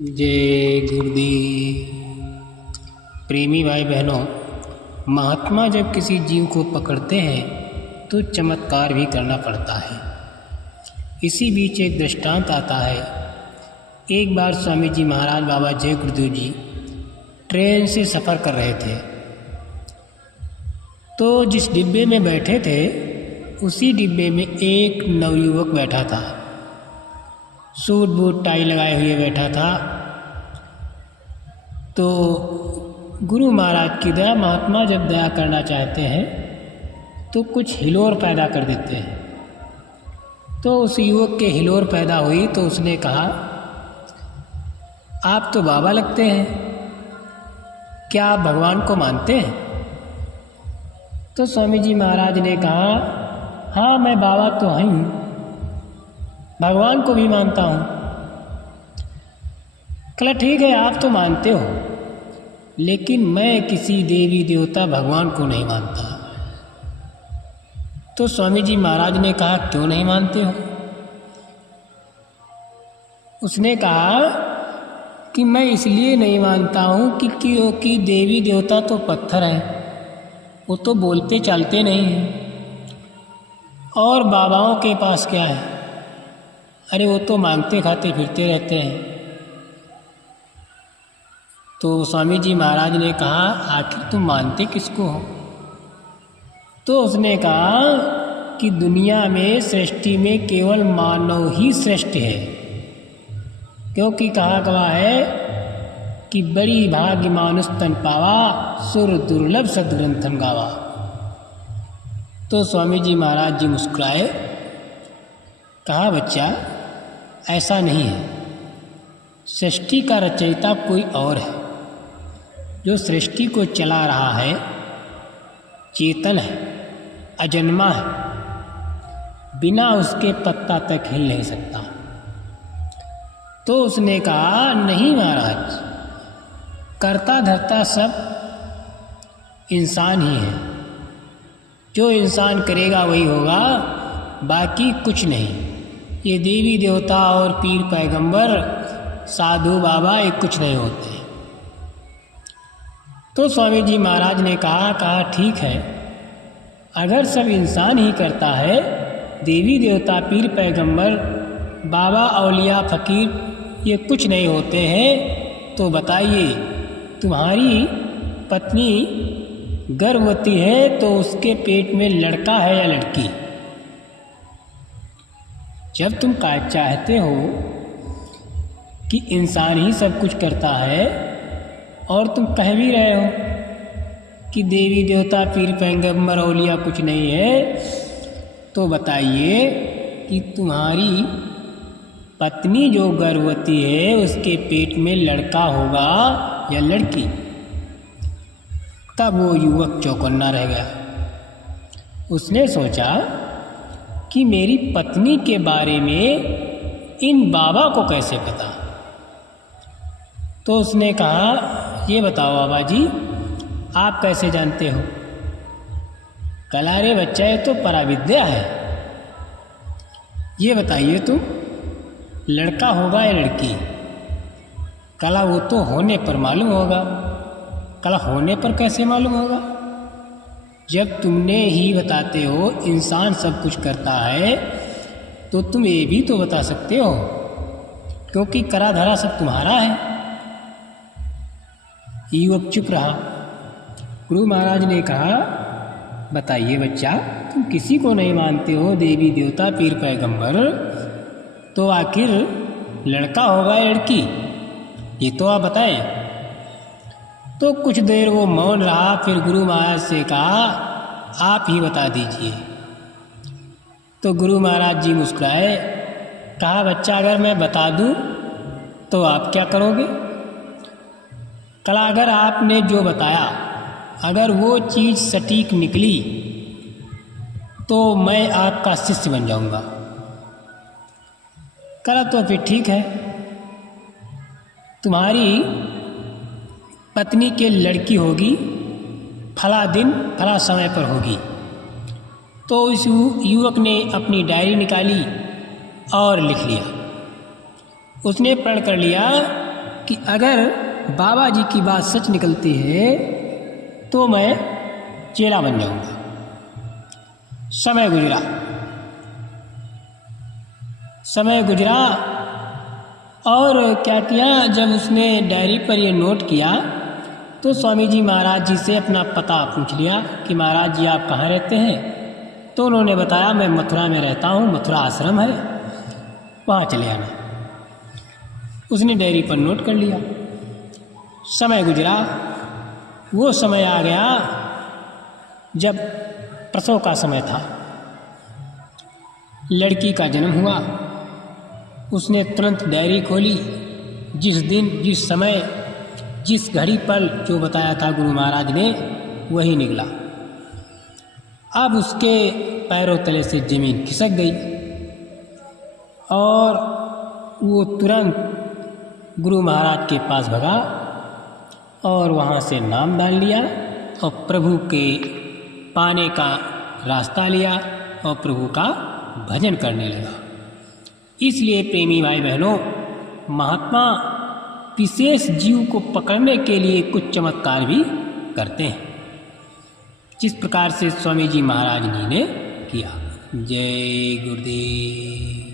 जय गुरुदेव। प्रेमी भाई बहनों, महात्मा जब किसी जीव को पकड़ते हैं तो चमत्कार भी करना पड़ता है। इसी बीच एक दृष्टांत आता है। एक बार स्वामी जी महाराज बाबा जय गुरुदेव जी ट्रेन से सफ़र कर रहे थे, तो जिस डिब्बे में बैठे थे उसी डिब्बे में एक नवयुवक बैठा था। सूट बूट टाई लगाए हुए बैठा था। तो गुरु महाराज की दया, महात्मा जब दया करना चाहते हैं तो कुछ हिलोर पैदा कर देते हैं। तो उस युवक के हिलोर पैदा हुई तो उसने कहा, आप तो बाबा लगते हैं, क्या आप भगवान को मानते हैं? तो स्वामी जी महाराज ने कहा, हाँ मैं बाबा तो हूँ, भगवान को भी मानता हूँ। कहा ठीक है, आप तो मानते हो, लेकिन मैं किसी देवी देवता भगवान को नहीं मानता। तो स्वामी जी महाराज ने कहा, क्यों नहीं मानते हो? उसने कहा कि मैं इसलिए नहीं मानता हूँ कि देवी देवता तो पत्थर हैं, वो तो बोलते चालते नहीं हैं, और बाबाओं के पास क्या है? अरे वो तो मांगते खाते फिरते रहते हैं। तो स्वामी जी महाराज ने कहा, आखिर तुम मानते किसको हो? तो उसने कहा कि दुनिया में, सृष्टि में केवल मानव ही श्रेष्ठ है, क्योंकि कहा गया है कि बड़ी भाग्य मानुष तन पावा, सुर दुर्लभ सद्ग्रंथन गावा। तो स्वामी जी महाराज जी मुस्कुराए, कहा बच्चा ऐसा नहीं है, सृष्टि का रचयिता कोई और है। जो सृष्टि को चला रहा है चेतन है, अजन्मा है, बिना उसके पत्ता तक हिल नहीं सकता। तो उसने कहा, नहीं महाराज, कर्ता धर्ता सब इंसान ही है, जो इंसान करेगा वही होगा, बाकी कुछ नहीं। ये देवी देवता और पीर पैगंबर, साधु बाबा, ये कुछ नहीं होते। तो स्वामी जी महाराज ने कहा ठीक है, अगर सब इंसान ही करता है, देवी देवता पीर पैगंबर बाबा औलिया फकीर ये कुछ नहीं होते हैं, तो बताइए तुम्हारी पत्नी गर्भवती है तो उसके पेट में लड़का है या लड़की? जब तुम चाहते हो कि इंसान ही सब कुछ करता है, और तुम कह भी रहे हो कि देवी देवता पीर पैगंबर औलिया कुछ नहीं है, तो बताइए कि तुम्हारी पत्नी जो गर्भवती है उसके पेट में लड़का होगा या लड़की? तब वो युवक चौकन्ना रह गया। उसने सोचा कि मेरी पत्नी के बारे में इन बाबा को कैसे पता? तो उसने कहा, ये बताओ बाबा जी, आप कैसे जानते हो? कला रे बच्चा, ये तो पराविद्या है, ये बताइए तुम, लड़का होगा या लड़की? कला वो तो होने पर मालूम होगा। कला होने पर कैसे मालूम होगा? जब तुमने ही बताते हो इंसान सब कुछ करता है, तो तुम ये भी तो बता सकते हो, क्योंकि करा धरा सब तुम्हारा है। युवक चुप रहा। गुरु महाराज ने कहा, बताइए बच्चा, तुम किसी को नहीं मानते हो, देवी देवता पीर पैगंबर, तो आखिर लड़का होगा या लड़की, ये तो आप बताएं। तो कुछ देर वो मौन रहा, फिर गुरु महाराज से कहा, आप ही बता दीजिए। तो गुरु महाराज जी मुस्कुराए, कहा बच्चा, अगर मैं बता दूं तो आप क्या करोगे? कला अगर आपने जो बताया, अगर वो चीज़ सटीक निकली तो मैं आपका शिष्य बन जाऊंगा। कला तो फिर ठीक है, तुम्हारी पत्नी के लड़की होगी, फला दिन फला समय पर होगी। तो इस युवक ने अपनी डायरी निकाली और लिख लिया। उसने प्रण कर लिया कि अगर बाबा जी की बात सच निकलती है तो मैं चेला बन जाऊंगा। समय गुजरा और क्या किया, जब उसने डायरी पर ये नोट किया तो स्वामी जी महाराज जी से अपना पता पूछ लिया कि महाराज जी आप कहाँ रहते हैं। तो उन्होंने बताया मैं मथुरा में रहता हूँ, मथुरा आश्रम है, वहाँ चले आना। उसने डायरी पर नोट कर लिया। समय गुजरा, वो समय आ गया जब प्रसव का समय था। लड़की का जन्म हुआ। उसने तुरंत डायरी खोली। जिस दिन, जिस समय, जिस घड़ी पर जो बताया था गुरु महाराज ने, वही निकला। अब उसके पैरों तले से जमीन खिसक गई और वो तुरंत गुरु महाराज के पास भगा और वहाँ से नाम डाल लिया और प्रभु के पाने का रास्ता लिया और प्रभु का भजन करने लगा। इसलिए प्रेमी भाई बहनों, महात्मा विशेष जीव को पकड़ने के लिए कुछ चमत्कार भी करते हैं, जिस प्रकार से स्वामी जी महाराज जी ने किया। जय गुरुदेव।